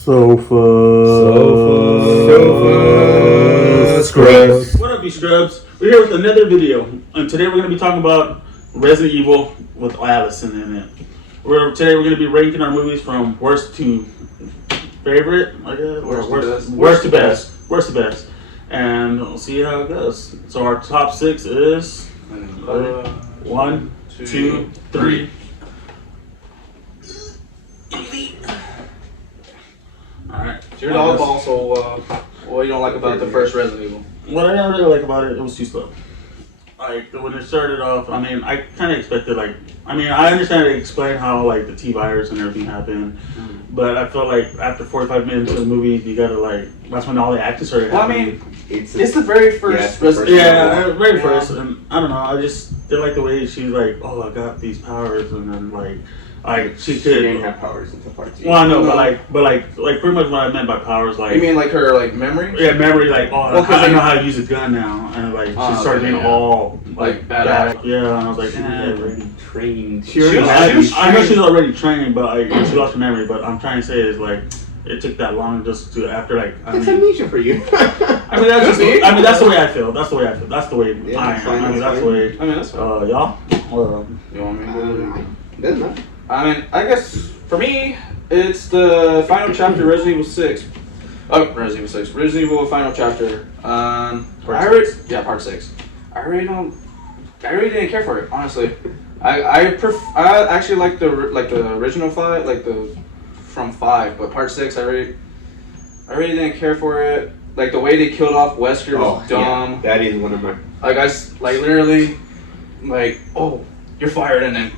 Sofa Scrubs. What up, you scrubs? We're here with another video, and today we're going to be talking about Resident Evil with Allison in it. Today we're going to be ranking our movies from worst to favorite, I guess, or worst to best. Worst to best. And we'll see how it goes. So our top six is 1, 2, 3. Alright. Your dog also, what you don't like about the first Resident Evil? What I don't really like about it, it was too slow. Like, when it started off, I mean, I kind of expected, I understand they explain how, the T-virus and everything happened, but I felt like after 45 minutes of the movie, you gotta, that's when all the action started happening. Well, I mean, it's the very first Resident Evil. Yeah, very first, and I don't know, I just didn't like the way she's like, oh, I got these powers, and then, she didn't have powers until part 2. Well, I know, but pretty much what I meant by powers, you mean her memory? Yeah, memory, I know how to use a gun now, and she started being all badass. Yeah, and I was like, she was already trained. I know she's already trained, but she lost her memory. But I'm trying to say is it took that long just to after That's amnesia for you. That's the way I feel. That's the way I feel. That's the way I am. That's the way. That's fine. Y'all. You want me to? Doesn't matter. I guess for me, it's the final chapter, Resident Evil 6. Oh, Resident Evil 6. Resident Evil final chapter. Part 6. I really didn't care for it, honestly. I actually like the original 5, from 5, but part 6 I really didn't care for it. Like the way they killed off Wesker was dumb. Yeah, that is one of my literally oh, you're fired, and then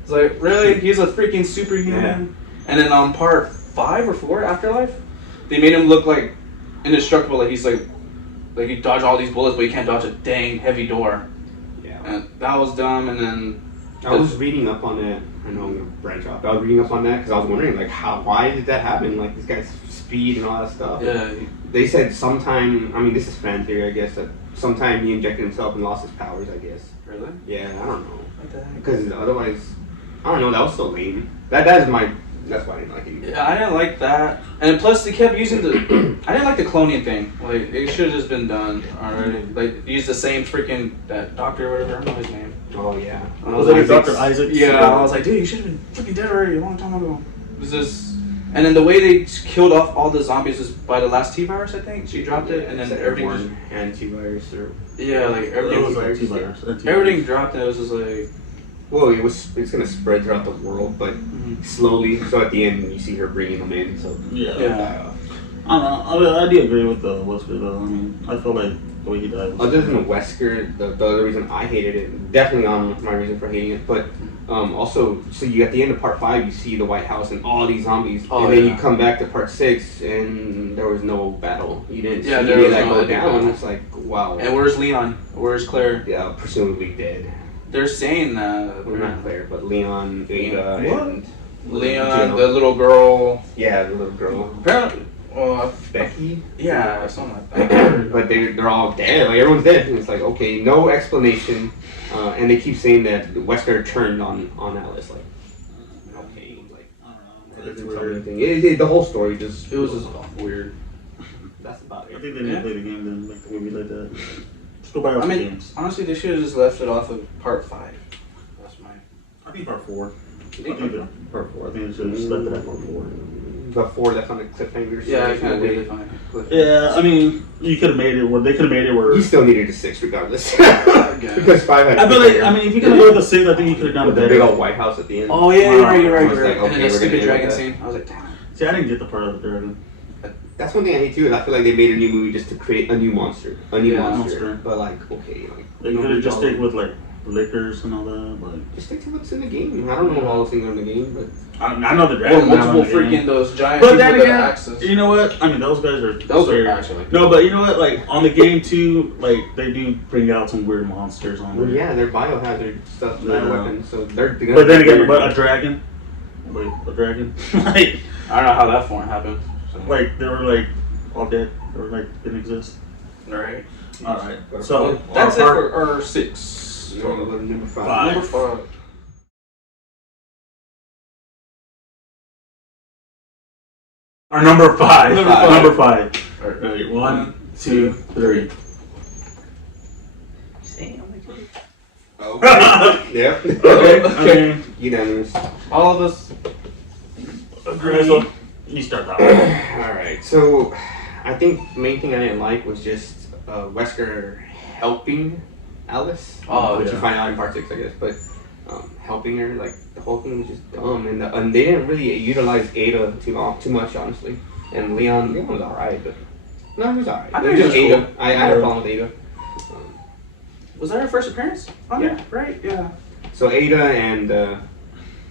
it's like, really? He's a freaking superhuman. Yeah. And then on part 5 or 4, Afterlife, they made him look indestructible. He dodged all these bullets, but he can't dodge a dang heavy door. Yeah. And that was dumb. And then I was reading up on that. I know I'm gonna branch off. I was reading up on that because I was wondering why did that happen? This guy's speed and all that stuff. Yeah. They said sometime. I mean, this is fan theory, I guess. That sometime he injected himself and lost his powers. I guess. Really? Yeah, I don't know. What the heck? Because otherwise, I don't know. That was so lame. That's why I didn't like it. Yeah, I didn't like that. And plus, they kept using I didn't like the cloning thing. It should have just been done already. Use the same freaking that doctor or whatever. I don't know his name. Oh yeah. Was it Dr. Isaac? Yeah, I was like, dude, you should have been freaking dead already a long time ago. It was just, and then the way they killed off all the zombies was by the last T-virus. I think she dropped it, and then everything was antivirus or everything was T-virus. Everything dropped, and it was just like. Well, it's gonna spread throughout the world, but slowly. So at the end, you see her bringing them in. So yeah. I don't know. I do agree with the Wesker though. I mean, I feel like the way he died. Other than the Wesker, the other reason I hated it, definitely on my reason for hating it, but also, so you at the end of part 5, you see the White House and all these zombies, and then you come back to part 6, and there was no battle. You didn't see any of that go down. It's like, wow. And where's Leon? Where's Claire? Yeah, presumably dead. They're saying that. Well, not Claire, but Leon, Ada, and Leon, the little girl. Yeah, the little girl. Apparently, Becky. Yeah, something like that. But they're all dead. Everyone's dead. And it's like, okay, no explanation. And they keep saying that Wesker turned on Alice. Okay, I don't know. The whole story it was just weird. That's about it. I think they didn't play the game then, the movie like that. Go buy the games. Honestly, they should have just left it off of part 5. That's I think part 4. Part 4. I think they should have just left it at part 4. But 4, that's on the cliffhanger. Yeah, I kind of did it. Yeah, I mean, you could have made it where they could have made it where you still needed a 6 regardless. Because 5 had. I feel like, I mean, if you could have made the 6, I think you could have done it better. The big old White House at the end. Oh yeah, you're right. Like, and then the stupid dragon scene. I was like, damn. See, I didn't get the part of the dragon. That's one thing I hate too. Is I feel like they made a new movie just to create a new monster, monster. But okay, they could have just stick with liquors and all that. But just stick to what's in the game. I don't know if all those things are in the game, but I know the dragon. Or multiple freaking those giant. But then again, you know what? I mean, those guys are actually. No, but you know what? On the game too, they do bring out some weird monsters on there. Well, yeah, they're biohazard stuff, weapons. So they're. But then again, a dragon. Wait, a dragon? I don't know how that form happened. They were all dead. They were didn't exist. Alright. Alright. So that's it for our 6. Number 5. Number 5. Our number 5. Number 5. Alright. Right, 1, 2, 3. Okay. Yep. Okay. Unanimous. All of us. Okay, so you start that one. Alright, so I think the main thing I didn't like was just Wesker helping Alice. Oh, which yeah. you find out in part 6, I guess. But helping her, like, the whole thing was just dumb. And they didn't really utilize Ada too much, honestly. And Leon was alright, but no, he was alright. I It think was just he was Ada. I had a problem with Ada. Was that her first appearance? On Yeah. there? Right? Yeah. So Ada and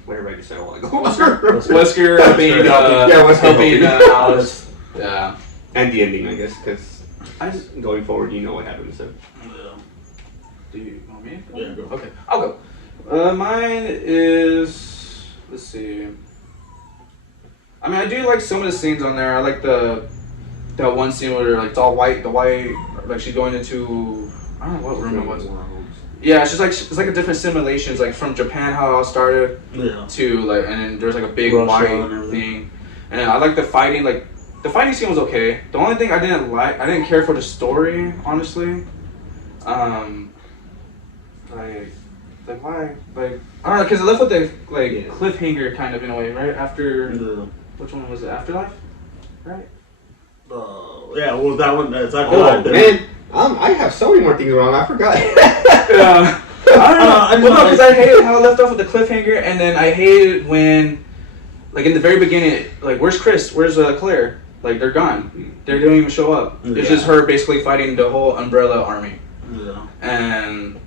whatever I just said a while ago. Wesker helping, Wesker helping helping. Alice. Yeah. And the ending, I guess, because I just. going forward, you know what happens. So. Do you want me? Yeah, go. Okay, I'll go. Mine is. Let's see. I mean, I do like some of the scenes on there. I like that one scene where like it's all white. The white, like she's going into. I don't know what room it was. Yeah, it's like a different simulations, like from Japan how it all started Yeah. to like, and then there's like a big Russia white and everything. thing, and I like the fighting. Like the fighting scene was okay. The only thing I didn't care for the story, honestly. Like why? Like I don't know, because it left with the like Yeah. cliffhanger kind of in a way, right? After Yeah. which one was it? Afterlife, right? Yeah, well, that one, that's Oh man, I have so many more things wrong. I forgot. Yeah. I don't know. I just Well, no, like- because I hated how it left off with the cliffhanger, and then I hated when, like in the very beginning, like where's Chris? Where's Claire? Like they're gone. They don't even show up. It's Yeah. just her basically fighting the whole Umbrella army, Yeah. and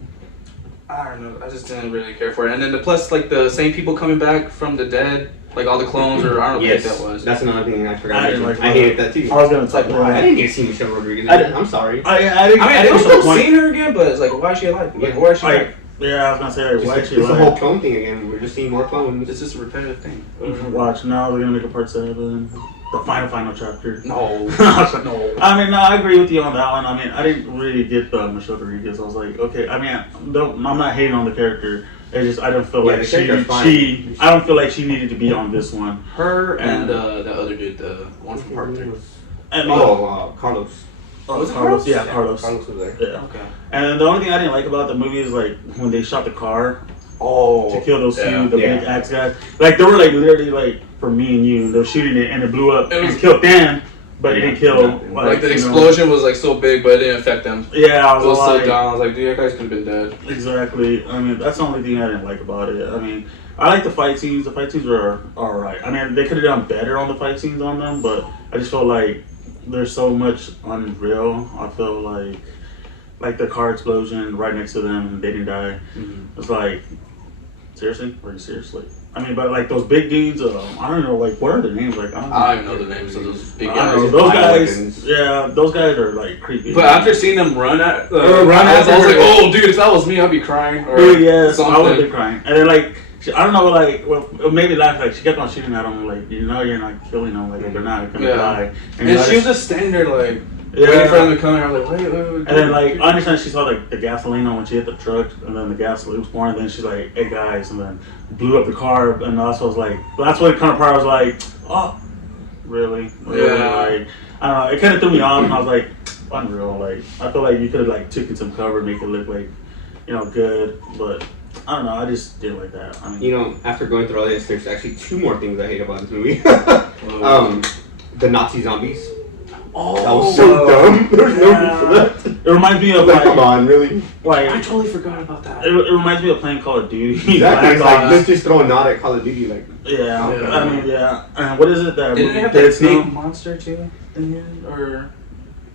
I don't know. I just didn't really care for it. And then the plus like the same people coming back from the dead, like all the clones, or I don't know Yes, what that was. that's another thing I forgot. I didn't like I hated that too. I was gonna It's like, talk why? I didn't need to see Michelle Rodriguez. I didn't- I'm sorry. I didn't. I mean, I it didn't was get to the still point. seeing her again, but it's like, why is she alive? Like, Yeah. why is she Like, alive? yeah, I was gonna say, why It's she the like? whole clone thing again. We're just seeing more clones. It's just a repetitive thing. Watch now, we're gonna make a part 7, the final chapter. No. No. I mean, no, I agree with you on that one. I mean, I didn't really get the Michelle Rodriguez. I was like, okay. I mean, I'm not hating on the character. It's just I don't feel Yeah, like the character's fine. I don't feel like she needed to be on this one. Her and And- the other dude, the one from part 3. And Carlos. was it Carlos? Carlos? Yeah, Carlos. Carlos was there. Yeah. Okay. And the only thing I didn't like about the movie is like when they shot the car Oh. to kill those two, the Yeah. big axe guys. Like they were like literally like for me and you, they were shooting it and it blew up It was- and killed them, but it didn't kill Like the you know. explosion was like so big, but it didn't affect them. Yeah, I It was was so like, dumb. I was like, dude, you guys could have been dead. exactly. I mean, that's the only thing I didn't like about it. I mean, I like the fight scenes. The fight scenes were alright. I mean, they could have done better on the fight scenes on them, but I just felt like there's so much unreal. I feel like the car explosion right next to them and they didn't die. It's like, seriously? Are you seriously? I mean, but like those big dudes, I don't know, like what are their names? Like I don't even know the names of those big I don't know, guys. those Bioweapons. guys. Yeah, those guys are like creepy. But after seeing them run at, Run I was after like, her. oh, dude, if that was me, I'd be crying or Dude, yes, I would have something. been crying. And then like, I don't know, like, well, it made me laugh. Like she kept on shooting at him, like you know, you're not killing them, like they're not gonna Yeah. die. And she was just standing there like yeah. waiting for them to come. And I was like, wait. And then like, I understand she saw like the gasoline on when she hit the truck, and then the gasoline was pouring. And then she's like, "Hey guys," and then blew up the car. And also was like, that's what kind of part I was like, "Oh, really?" Yeah. Like, I don't know. It kind of threw me off, and I was like, "Unreal." Like, I feel like you could have like taken some cover, make it look like, you know, good. But I don't know. I just didn't like that. I mean, You know, after going through all this, there's actually 2 more things I hate about this movie. Whoa. The Nazi zombies. Oh, That was so dumb. There's no need for that. it reminds me of Like, come on, really? I like totally forgot about that. it reminds me of playing Call of Duty. Exactly. Black It's like, Ops. let's just throw a nod at Call of Duty. Like, Yeah, Yeah. I mean, yeah. And what is it that Didn't they have Dead that Snow? big monster too? In the end? Or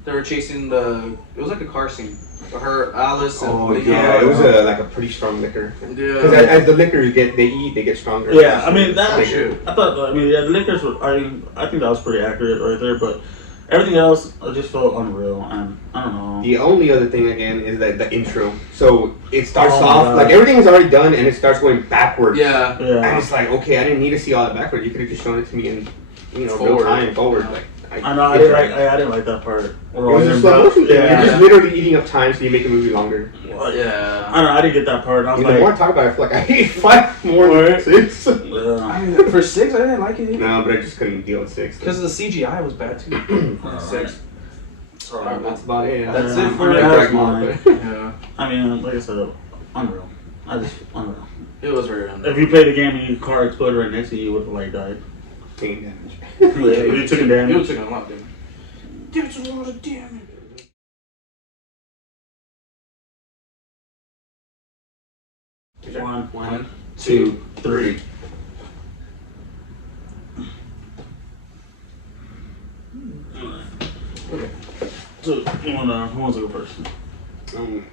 they were chasing the? It was like a car scene. Her, Alice, and yeah, it was like a pretty strong liquor. Because Yeah. as the liquors they get stronger. Yeah, I mean that. Oh, shoot. I thought. I mean, yeah, the liquors were. I think that was pretty accurate right there. But everything else, I just felt unreal, and I don't know. The only other thing again is that the intro. So it starts Oh my off God. like everything is already done, and it starts going backwards. Yeah. And Yeah. it's like, okay, I didn't need to see all that backwards. You could have just shown it to me in, real Forward. time, forward. Like, I know. I didn't like that part. It was a slow motion thing. Yeah. You're just literally eating up time, so you make the movie longer. Yeah. I don't know. I didn't get that part. I was The like, more I talk about it, I feel like I hate 5 more than 6. yeah. I mean, for 6, I didn't like it either. No, but I just couldn't deal with 6. Because the CGI was bad too. 6. Alright, that's about it. That's it for that's mine. Yeah. I mean, like I said, unreal. Unreal. It was very unreal. If you played the game and your car exploded right next to you, you would have like died. Taking damage. Yeah, you took a damage. You took a lot of damage. That's a lot of damage. One, 2, 3. Okay. So who wants to go first?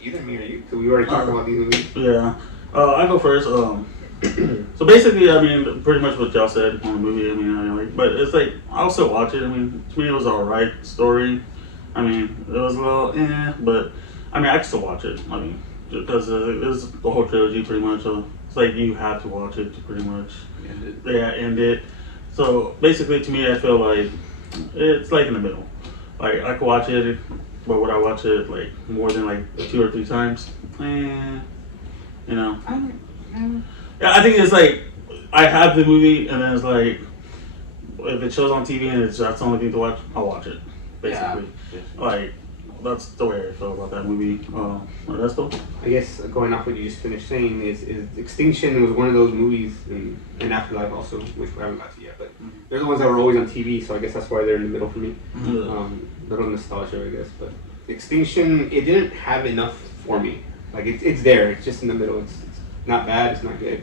Either me or you, because we already talked about these movies. Yeah. I go first. So basically, I mean, pretty much what y'all said on the movie. I mean, but it's like I'll still watch it. I mean, to me, it was an alright story. I mean, it was a little, but I mean, I can still watch it. I mean, because it's the whole trilogy pretty much. So it's like you have to watch it to pretty much. End it. So basically, to me, I feel like it's like in the middle. Like I could watch it, but would I watch it like more than like 2 or 3 times? You know. Yeah, I think it's like I have the movie, and then it's like if it shows on TV and that's the only thing to watch, I'll watch it. Basically, like that's the way I feel about that movie. That's cool. I guess going off what you just finished saying is Extinction was one of those movies, and Afterlife also, which we haven't got to yet, but they're the ones that were always on TV, so I guess that's why they're in the middle for me. Little nostalgia, I guess, but Extinction, it didn't have enough for me. Like it's there, it's just in the middle. It's not bad, it's not good.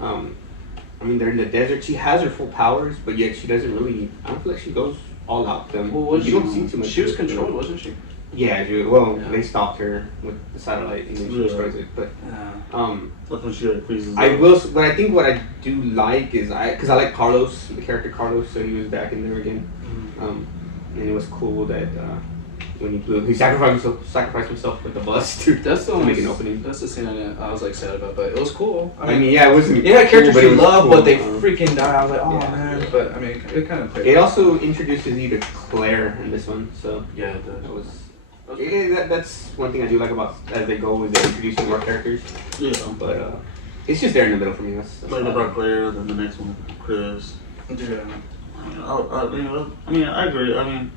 I mean, they're in the desert. She has her full powers, but yet she doesn't really. I don't feel like she goes all out them. Well, you don't see too much. She was controlled, wasn't she? Yeah, they stopped her with the satellite and then she destroys it. But that's when she like freezes. I will, but I think what I do like is because I like Carlos, the character Carlos, so he was back in there again, and it was cool that when he sacrificed himself with the bus to make an opening. That's the scene I was like sad about, but it was cool. I mean, yeah, it wasn't. Yeah, characters cool, you love, cool. but they freaking die. I was like, oh yeah, man. But I mean, it kind of played. It also introduces you to Claire in this one, so yeah, that was. Yeah, that's one thing I do like about as they go is they introduce more characters. Yeah, but it's just there in the middle for me. That's like they brought Claire, then the next one, Chris. Yeah. I mean, I agree. I mean,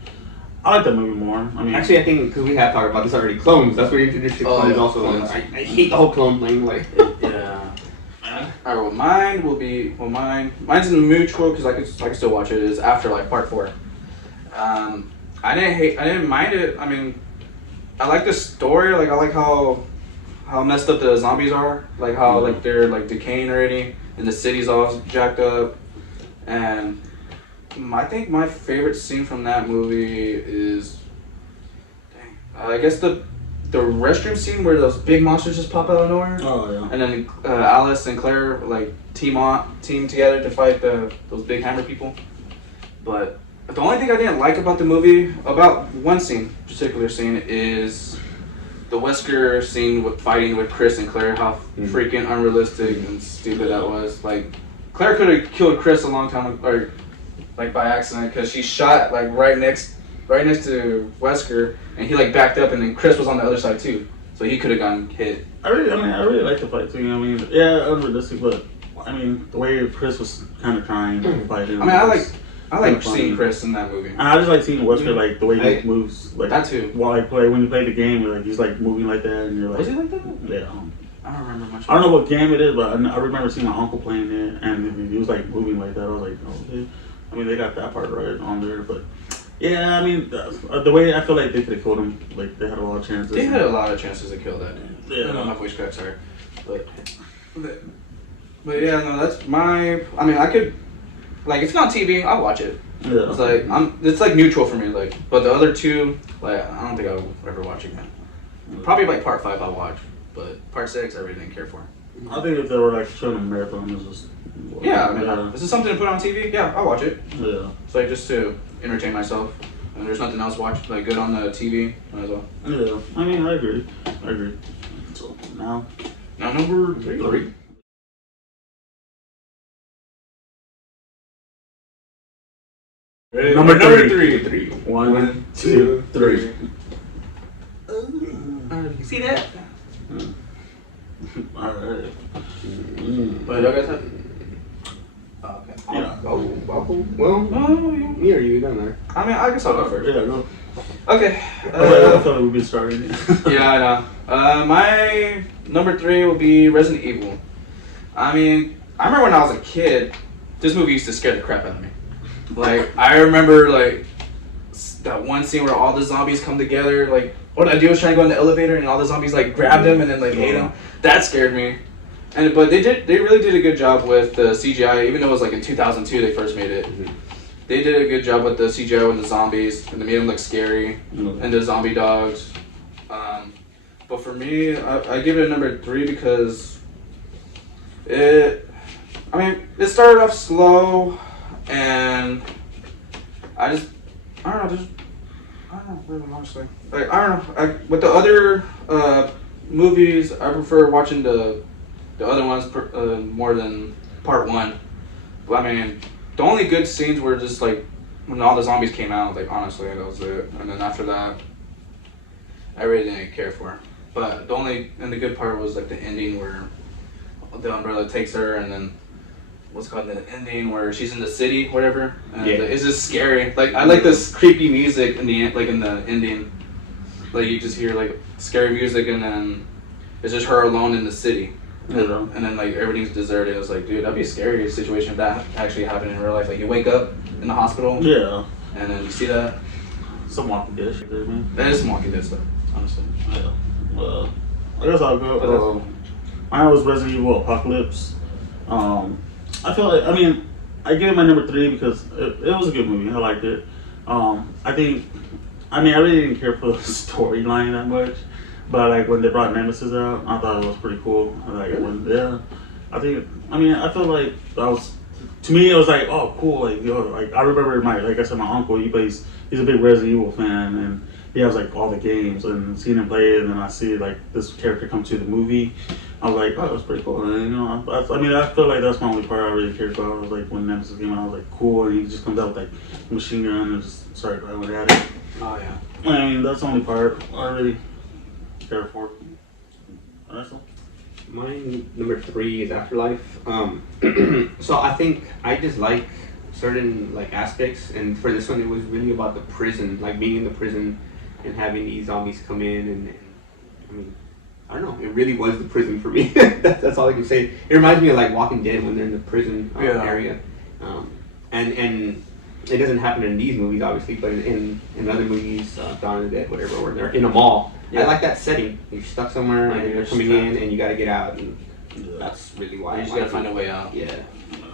I like that movie more. I mean, actually, I think because we have talked about this already. Clones. That's what you introduced to clones. Also, clones. I hate the whole clone thing. Like, yeah. Alright, well, mine will be mine's in the mutual because I can still watch it. Is Afterlife Part 4. I didn't mind it. I mean, I like the story. Like I like how messed up the zombies are. Like how like they're like decaying already, and the city's all jacked up. And I think my favorite scene from that movie is, I guess the restroom scene where those big monsters just pop out of nowhere. Oh yeah. And then Alice and Claire like team together to fight those big hammer people. But the only thing I didn't like about the movie, about one particular scene, is the Wesker scene with fighting with Chris and Claire. How freaking unrealistic and stupid that was. Like Claire could have killed Chris a long time ago, or like by accident, because she shot like right next to Wesker, and he like backed up, and then Chris was on the other side too, so he could have gotten hit. I really like the fight scene. I mean, yeah, unrealistic, but I mean, the way Chris was kind of trying to fight him. I mean, I like seeing Chris in that movie. And I just like seeing Wesker, like the way he moves, like that too. While when you play the game, like he's like moving like that, and you're like, was he like that? Yeah. I don't remember much. I don't know what game it is, but I remember seeing my uncle playing it, and he was like moving like that. I was like, oh, okay. I mean, they got that part right on there, but yeah, I mean, the way I feel like they could have killed him, like they had a lot of chances. They had a lot of chances to kill that dude. Yeah. I don't know my voice cracks are, but yeah, no, that's my. I mean, I could, like, if it's not TV, I'll watch it. Yeah. It's like it's like neutral for me, like. But the other two, like, I don't think I'll ever watch again. Probably like Part 5 I'll watch, but Part 6 I really didn't care for. I think if they were like showing a marathon, it's just. Yeah, I mean, this is something to put on TV. Yeah, I'll watch it. Yeah. It's like just to entertain myself, and there's nothing else watch like good on the TV. Might as well. Yeah, I mean, I agree. So now number 3. Number three. Three. One, two, three. You see that? Alright. What y'all guys have? Oh, okay. Yeah. Well, you. me or you down there? I mean, I guess I'll go first. Yeah, go. Okay. I thought we'd be starting. Yeah, I know. My number 3 will be Resident Evil. I mean, I remember when I was a kid, this movie used to scare the crap out of me. Like, I remember, like, that one scene where all the zombies come together, like, what I do was try to go in the elevator and all the zombies, like, grabbed him and then, like, ate him. That scared me. But they really did a good job with the CGI, even though it was, like, in 2002 they first made it. Mm-hmm. They did a good job with the CGI with the zombies, and they made them look scary, and the zombie dogs. But for me, I give it a number 3 because it started off slow, and I don't know, really, honestly. Like, I don't know. With the other movies, I prefer watching the other ones more than part 1. But I mean, the only good scenes were just like when all the zombies came out. Like, honestly, that was it. And then after that, I really didn't care for it. But the good part was like the ending where the umbrella takes her, and then what's called the ending where she's in the city, whatever. And it's just scary. Like, I like this creepy music in the in the ending. Like, you just hear like scary music, and then it's just her alone in the city. And then like everything's deserted. It was like, dude, that'd be a scary situation if that actually happened in real life. Like, you wake up in the hospital. Yeah. And then you see that. Some Walking Dead shit there, man. That is some Walking Dead stuff, honestly. Yeah. Well, I guess I'll go. Mine was Resident Evil Apocalypse. I feel like, I gave it my number 3 because it was a good movie. I liked it. I really didn't care for the storyline that much. But like when they brought Nemesis out, I thought it was pretty cool. Like I feel like that was, to me it was like, oh cool, like like I remember my uncle, he's a big Resident Evil fan, and he has like all the games, and seeing him play it, and then I see like this character come to the movie, I was like, oh, that was pretty cool. And I feel like that's my only part I really cared about. I was like, when Nemesis came out, I was like, cool, and he just comes out with like a machine gun and just started going at it. Oh yeah. That's the only part I really care for. Mine number 3 is Afterlife. So I think I just like certain like aspects, and for this one it was really about the prison, like being in the prison and having these zombies come in, and I don't know, it really was the prison for me. that's all I can say. It reminds me of like Walking Dead when they're in the prison area, and it doesn't happen in these movies obviously, but in other movies, Dawn of the Dead, whatever, where they're in a mall. I like that setting. You're stuck somewhere and you're coming in and you gotta get out, and that's really why you just gotta find a way out. Yeah.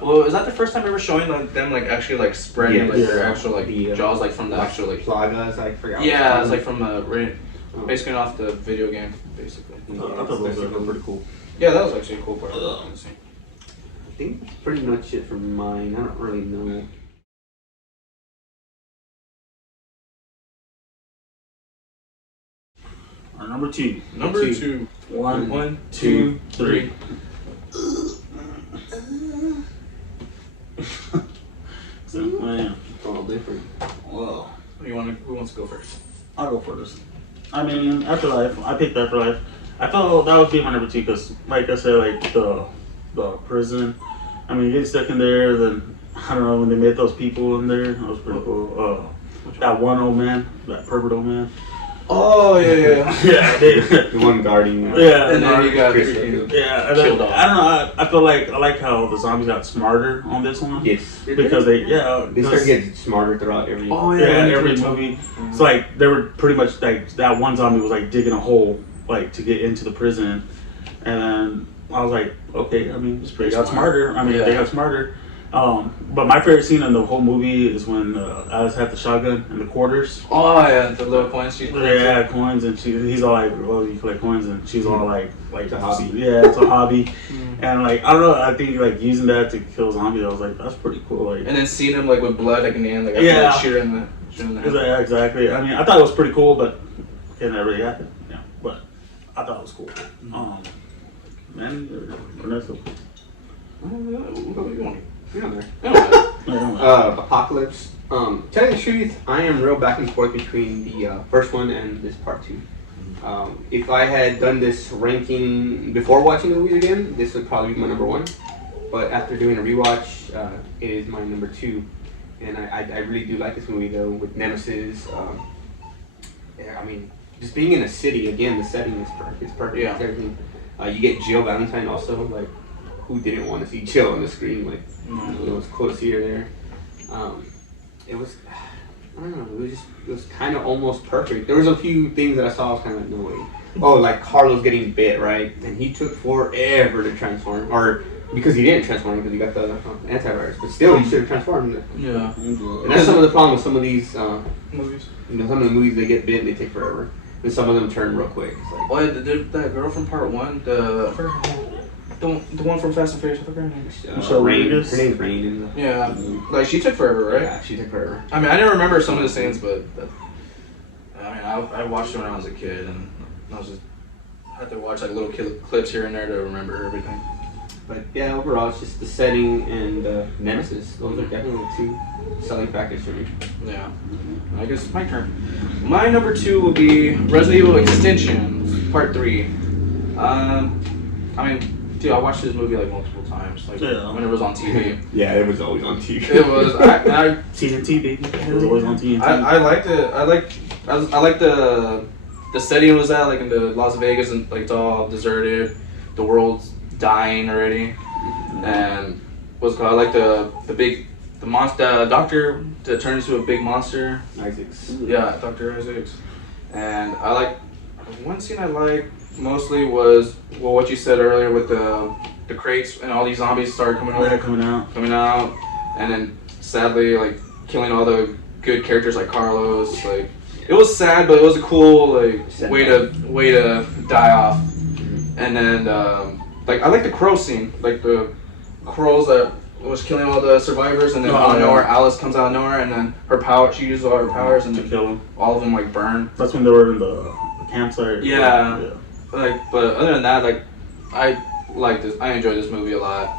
Well, is that the first time ever showing like them like actually like spreading like their actual like jaws, like from the actual like plagas? I forgot. Yeah, it's like from basically off the video game, basically. I thought that was pretty cool. Yeah, that was actually a cool part. I think that's pretty much it for mine. I don't really know. Our number 2. Number 2. 1, 2, 3. So, man, All different. well, Who wants to go first? I'll go first. Afterlife. I picked Afterlife. I thought that would be my number 2 because, like I said, like the prison. Getting stuck in there. Then I don't know, when they met those people in there, that was pretty cool. That one old man, that pervert old man. Oh yeah. The one guarding. Yeah, and then you got yeah. I don't know. I feel like I like how the zombies got smarter on this one. Yes. Because they start getting smarter throughout every. Oh yeah. Every movie. Mm-hmm. So like they were pretty much like that one zombie was like digging a hole like to get into the prison, and then I was like, okay. They got smarter. They got smarter. But my favorite scene in the whole movie is when Alice had the shotgun in the quarters. Oh yeah, the little coins she collects. Yeah, coins, and he's all like, well, you collect coins, and she's all like it's a hobby. Yeah, it's a hobby. And like, I don't know, I think like using that to kill zombies, I was like, that's pretty cool. Like, and then seeing him like with blood like in the end, like shoot in the head. Yeah, exactly. I thought it was pretty cool, but it never really happened. Yeah, but I thought it was cool. Man, Ernesto. You know, Yeah. Apocalypse. Tell you the truth, I am real back and forth between the first one and this part 2. If I had done this ranking before watching the movies again, this would probably be my number 1. But after doing a rewatch, it is my number 2. And I really do like this movie though, with Nemesis. Yeah, I mean, just being in a city again, the setting is perfect. It's perfect. Yeah. It's everything. You get Jill Valentine also. Like, who didn't want to see Jill on the screen? Like, it was cool to see her there. It was, I don't know. It was kind of almost perfect. There was a few things that I saw. I was kind of like, no way. Oh, like Carlos getting bit, right? And he took forever to transform, or because he didn't transform because he got the antivirus. But still, he should have transformed. Yeah. And that's some of the problem with some of these Movies. You know, some of the movies they get bit, they take forever, and some of them turn real quick. It's like, Well, that girl from part 1, the one from Fast and Furious, I forgot her name. Rain. Rodriguez? Her name's Rain. In the, Yeah, like she took forever, right? Yeah, she took forever. I mean, I didn't remember some of the scenes, but I watched it when I was a kid, and I was just had to watch like little clips here and there to remember everything. But yeah, overall, it's just the setting and Nemesis. Those are definitely 2 selling factors for me. Yeah, I guess it's my turn. My number 2 will be Resident Evil Extension Part 3. I mean, dude, I watched this movie like multiple times, like when it was on TV. Yeah, it was always on TV. It was. TNT, baby. It was always on TNT. I liked it. I like the setting it was at, like in the Las Vegas, and like it's all deserted. The world's dying already, and what's it called? I like the monster doctor that turns into a big monster. Isaacs. Yeah, Dr. Isaacs. And I like one scene I like mostly was what you said earlier with the crates and all these zombies started coming out, and then sadly like killing all the good characters like Carlos. Like it was sad, but it was a cool like way to die off. And then like I like the crow scene, like the crows that was killing all the survivors, and then out of nowhere Alice comes out of nowhere, and then she uses all her powers and to kill them. All of them like burn. That's when they were in the campsite. Yeah. Like, but other than that, like I like this. I enjoy this movie a lot.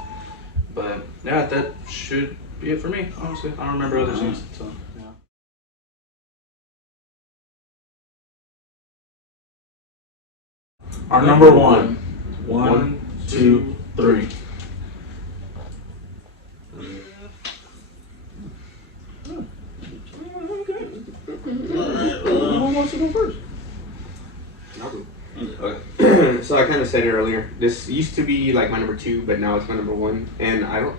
But yeah, that should be it for me. Honestly, I don't remember other scenes. So yeah. Our number 1. 1, 2, 3. Who wants to go first? Okay. So I kind of said it earlier. This used to be like my number 2, but now it's my number 1. And I don't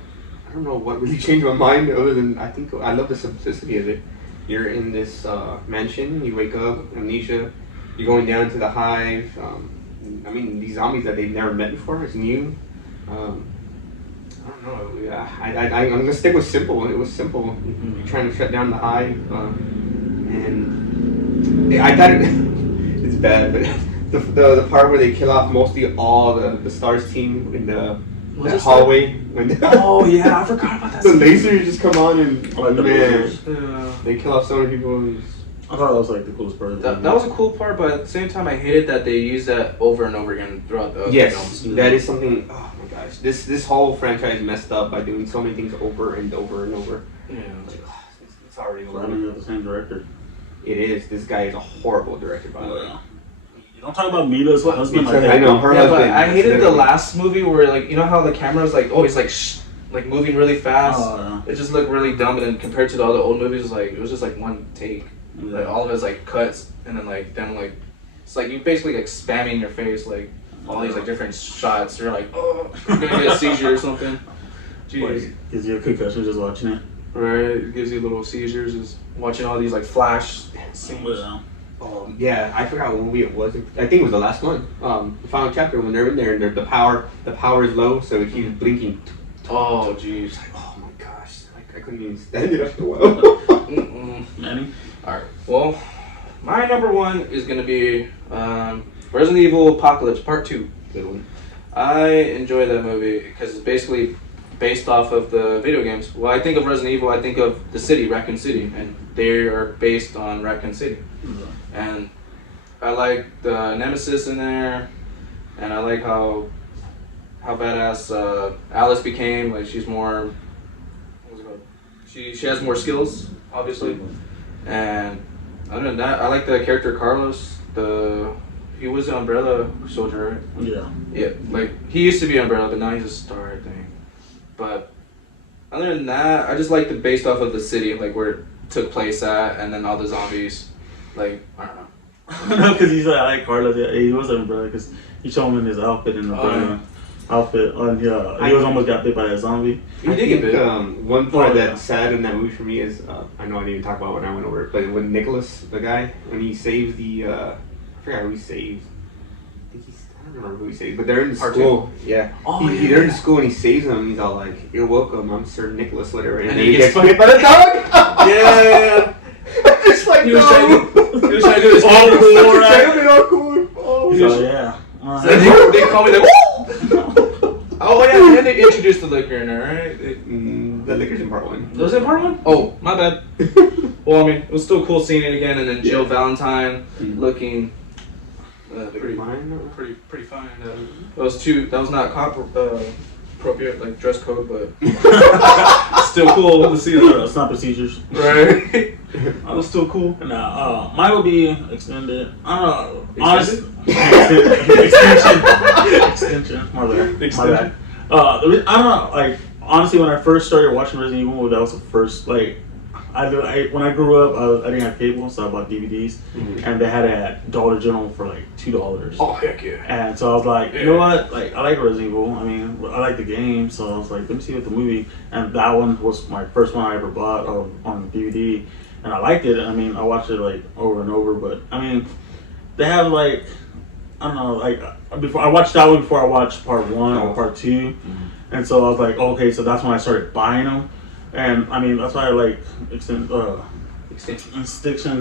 know what really changed my mind other than I think I love the simplicity of it. You're in this mansion. You wake up, amnesia. You're going down to the hive. I mean, these zombies that they've never met before. It's new. I don't know. Yeah, I'm gonna stick with simple. It was simple. You're trying to shut down the hive, and I thought it's bad, but the part where they kill off mostly all the Stars team in that hallway. Oh yeah, I forgot about that. The lasers just come on and Yeah. they kill off so many people. And I thought that was like the coolest part. That was a cool part, but at the same time, I hated that they used that over and over again throughout the yes, films. that is something. Oh my gosh, this whole franchise messed up by doing so many things over and over and over. Yeah. It's already running with the same director. It is. This guy is a horrible director, by the way. You don't talk about Mita's husband like that. I know her husband. But I hated the last movie where like you know how the camera's like always like moving really fast. Oh, yeah. It just looked really dumb, and then compared to the other old movies, like it was just like one take. Yeah. Like all of it's like cuts, and then it's like you basically like spamming your face like all these like different shots. You're like, oh, you're gonna get a seizure or something. Jeez. Gives you a concussion just watching it. Right, it gives you little seizures just watching all these like flash scenes. Yeah, I forgot what movie it was. I think it was the last one. The final chapter when they're in there and the power is low, so it keeps blinking. Oh jeez. Oh my gosh, I couldn't even stand it after a while. Manny? Alright, well, my number 1 is going to be Resident Evil Apocalypse Part 2. Good one. I enjoy that movie because it's basically based off of the video games. When I think of Resident Evil, I think of the city, Raccoon City, and they are based on Raccoon City. Mm-hmm. And I like the Nemesis in there, and I like how badass Alice became. Like she's more She has more skills, obviously. And other than that, I like the character Carlos. He was an Umbrella soldier, right? Yeah. Yeah, like he used to be Umbrella, but now he's a Star, I think. But other than that, I just liked it based off of the city, like where it took place at, and then all the zombies. Like I don't know. No, because he's like, I like Carlos. Yeah, he was an umbrella because he showed him in his outfit in the outfit. And yeah, he was almost got bit by a zombie. I think one part that's sad in that movie for me is I know I didn't even talk about when I went over it, but when Nicholas, the guy, when he saves the I forgot who he saves. I don't remember who he saves, but they're in school. Yeah. They're in school and he saves them. He's all like, "You're welcome. I'm Sir Nicholas, whatever." And then he gets bit by the dog. Yeah. Just like he was trying to do his all cool, right? All cool. Oh, yeah. So they call me like, woo! Oh yeah, and they introduced the liquor in there, right? The liquor's in part 1. Was it part 1? Oh, my bad. Well, I mean, it was still cool seeing it again, and then Jill Valentine looking pretty fine. Pretty fine. That was not appropriate, like dress code, but still cool to see that. It's not procedures. Right. That was still cool. Nah, mine would be extended. I don't know. Extension. My bad. I don't know. Like honestly, when I first started watching Resident Evil, that was the first like. When I grew up, I didn't have cable, so I bought DVDs, and they had it at Dollar General for like $2. Oh heck yeah! And so I was like, you know what? Like I like Resident Evil. I mean, I like the game, so I was like, let me see what the movie. And that one was my first one I ever bought on DVD, and I liked it. I mean, I watched it like over and over. But I mean, they have like, I don't know, like before I watched that one before I watched part 1 or part 2, and so I was like, okay, so that's when I started buying them. And I mean that's why I like Extinction.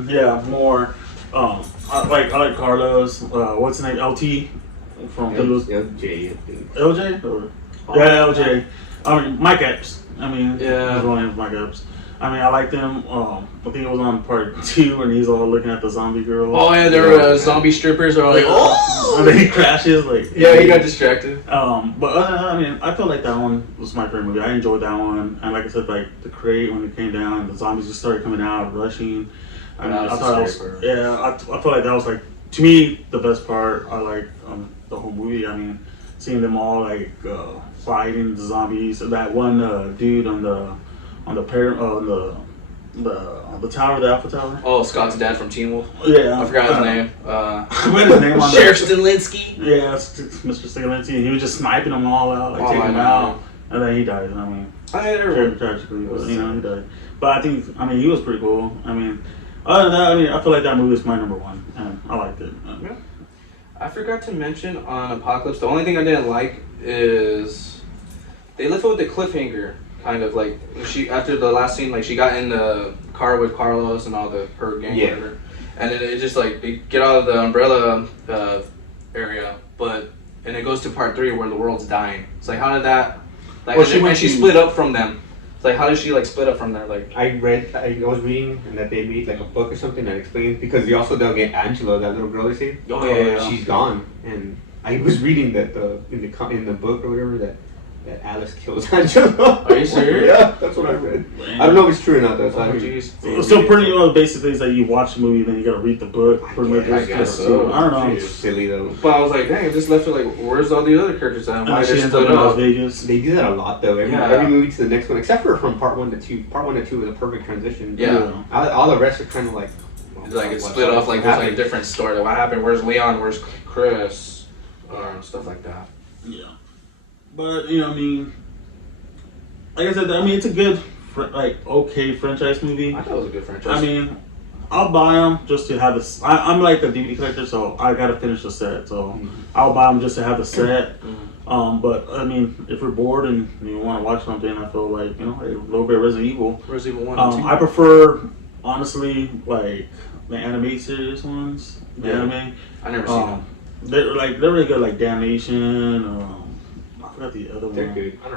Yeah, more. I like Carlos. What's his name? LT from LJ. I think. LJ or LJ. I mean Mike Epps. I mean his real name is Mike Epps. I mean I liked him. I think it was on part 2 and he's all looking at the zombie girl. Oh yeah, there were zombie strippers are like oh, and then he crashes like he got distracted. But I mean I felt like that one was my favorite movie. I enjoyed that one, and like I said, like the crate when it came down, the zombies just started coming out, rushing. I mean, I thought that was I felt like that was like to me the best part. I like the whole movie. I mean, seeing them all like fighting the zombies. That one dude on the tower, the Alpha Tower. Oh, Scott's dad from Teen Wolf. Yeah, I forgot his name. What his name on Sheriff Stilinski. Yeah, Mr. Stilinski. And he was just sniping them all out, like taking them out, and then he died. I mean, very tragically, but he died. But I think, he was pretty cool. I mean, other than that, I feel like that movie is my number 1, and I liked it. Yeah. I forgot to mention on Apocalypse. The only thing I didn't like is they left it with the cliffhanger. Kind of like she after the last scene, like she got in the car with Carlos and all her gang, whatever, and then it just like they get out of the umbrella area, and it goes to part 3 where the world's dying. It's like how did that like? Well, she split up from them. It's like how did she like split up from there? Like I was reading and that they made like a book or something that explains because they also don't get Angela, that little girl they saved. Oh yeah. She's gone, and I was reading that in the book or whatever that Alice kills Angela. Are you serious? Yeah, that's what I read. I don't know if it's true or not though. So pretty much basically it's like you watch the movie, then you gotta read the book. I guess so. I don't know. It's silly though. But I was like, dang, I just left it like, where's all the other characters at? Why she they ends up split in up? Las Vegas. They do that a lot though. Every movie to the next one, except for from part 1 to 2. Part 1 to 2 was a perfect transition. Yeah. All the rest are kind of like. Like it's split off. Like there's like a different story. Like what happened? Where's Leon? Where's Chris? Stuff like that. Yeah. But like I said, it's a good, okay franchise movie. I thought it was a good franchise. I'll buy them just to have this. I'm like a DVD collector, so I gotta finish the set. So I'll buy them just to have the set. But if you're bored and you want to watch something, I feel like a little bit of Resident Evil. Resident Evil 1 and 2. I prefer honestly like the animated series ones. The anime. I never seen them. They're really good, like Damnation. I forgot the other one. They're good. I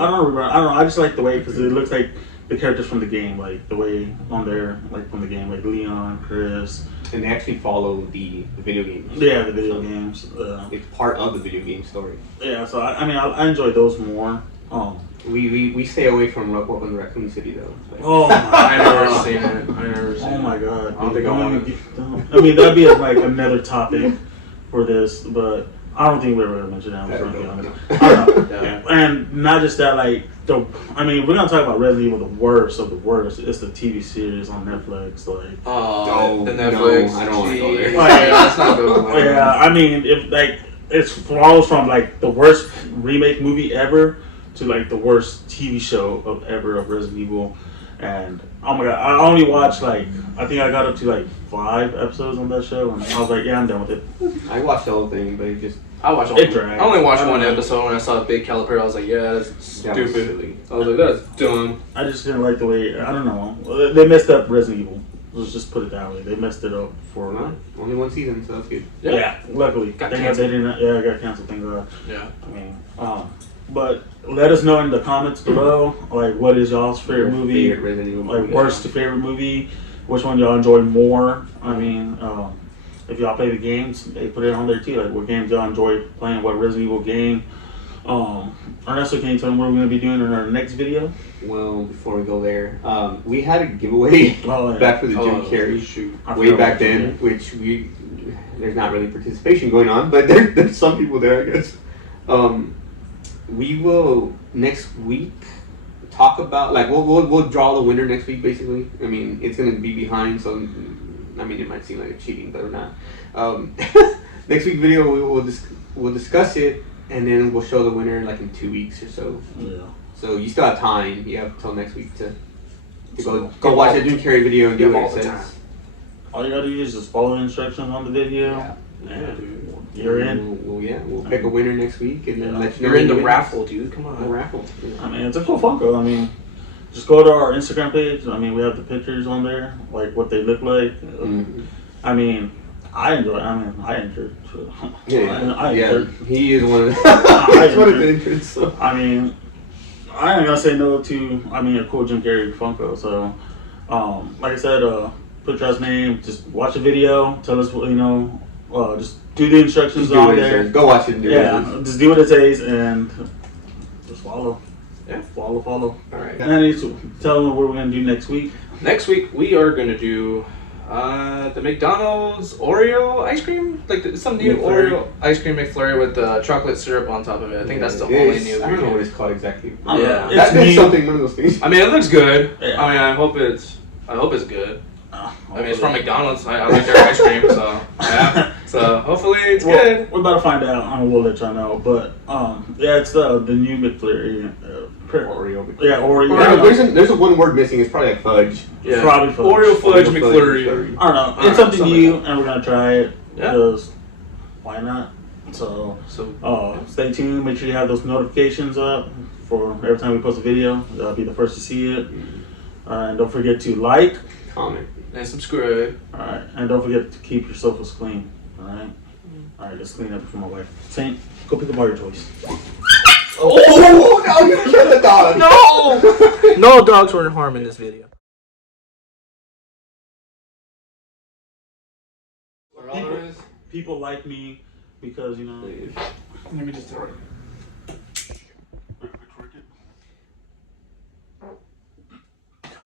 don't remember. I don't know. I just like the way because it looks like the characters from the game, like the way on there, like from the game, like Leon, Chris. And they actually follow the video games. Yeah, the video games. It's part of the video game story. Yeah, so I enjoy those more. We stay away from Welcome to Raccoon City though. So. Oh my I never god. seen it. I never seen Oh it. my god. I don't think I want it. I mean, that'd be like another topic for this, but I don't think we're ever gonna mention that. I'm trying to be honest. I don't know. Yeah. And not just that, like I mean, we're gonna talk about Resident Evil, the worst of the worst. It's the TV series on Netflix, like. Oh, No, the Netflix. no, I don't wanna go there. Jeez. Yeah, that's not good. Oh, yeah, I mean, if like it's follows from like the worst remake movie ever to like the worst TV show of ever of Resident Evil, and oh my god, I only watched like I think I got up to like 5 episodes on that show, and I was like, yeah, I'm done with it. I watched the whole thing, but it just I watched. It dragged. I only watched one I don't know. episode when I saw a big caliper. I was like, yeah, that's that was stupid. silly. I was like, that's dumb. I just didn't like the way I don't know. They messed up Resident Evil. Let's just put it that way. They messed it up for. Well, only one season, so that's good. Yeah, luckily. Got Thank God canceled. they didn't. Yeah, it got canceled. Thank God. Yeah. I mean, but let us know in the comments below, like, what is y'all's favorite movie? Favorite Resident Evil Like, movie. worst to favorite movie? Which one y'all enjoy more? I mean, if y'all play the games, they put it on there too. Like, what games y'all enjoy playing? What Resident Evil game? Ernesto, can you tell them what we're gonna be doing in our next video? Well, before we go there, we had a giveaway Oh, yeah. back for the Jim Oh, Carrey shoot. I way forgot back about that, then, which there's not really participation going on, but there's some people there, I guess. We will next week talk about like we'll draw the winner next week basically. I mean it's gonna be behind, so I mean it might seem like a cheating, but we're not. Next week video we'll discuss it and then we'll show the winner like in 2 weeks or so. Yeah. So you still have time. You have till next week to go watch the Jim Carrey video and do Give what all it the says. time. All you gotta do is just follow the instructions on the video. Yeah. And you're in. We'll pick a winner next week and then let you know. You're in the who wins. raffle, dude. Come The on. raffle. I mean, it's a cool Funko. I mean, just go to our Instagram page. I mean, we have the pictures on there, like what they look like. Mhm. I mean, I enjoyed. So. I enjoyed. He is one of the. I he's one of the enjoyed. entrants. So. I mean, I ain't gonna say no to. I mean, a cool Jim Carrey Funko. So, like I said, put your name. Just watch the video. Tell us what you know. Just do the instructions Just do on what it there. says. Go watch it and do what it Yeah, says. just do what it says and just follow. Yeah. Follow. All right. And then tell them what we're gonna do next week. Next week we are gonna do the McDonald's Oreo ice cream, like some new McFlurry. Oreo ice cream McFlurry with chocolate syrup on top of it. I think that's the only new I don't know what ingredient. it's called exactly. I don't know. Yeah. It's That's new. something. One of those things. I mean, it looks good. Yeah. I mean, I hope it's good. I mean, it's from Hopefully. McDonald's. I like their ice cream, so yeah. So hopefully it's good. We're about to find out, and we'll let y'all know. But yeah, it's the new McFlurry. Oreo. Yeah, Oreo. Yeah, there's a one word missing. It's probably like fudge. Yeah. Probably fudge. Oreo fudge Oreo McFlurry. I don't know. Alright, It's something something new, like and we're gonna try it. Yeah. Because why not? So So stay tuned. Make sure you have those notifications up for every time we post a video. That'll be the first to see it. And don't forget to like. Comment. and subscribe. Alright, and don't forget to keep your sofas clean. Alright? Alright, let's clean up for my wife. Saint, go pick up all your toys. Oh, no, you killed the dog. No! No dogs were harmed in this video. People like me because, you know. Let me just tell you.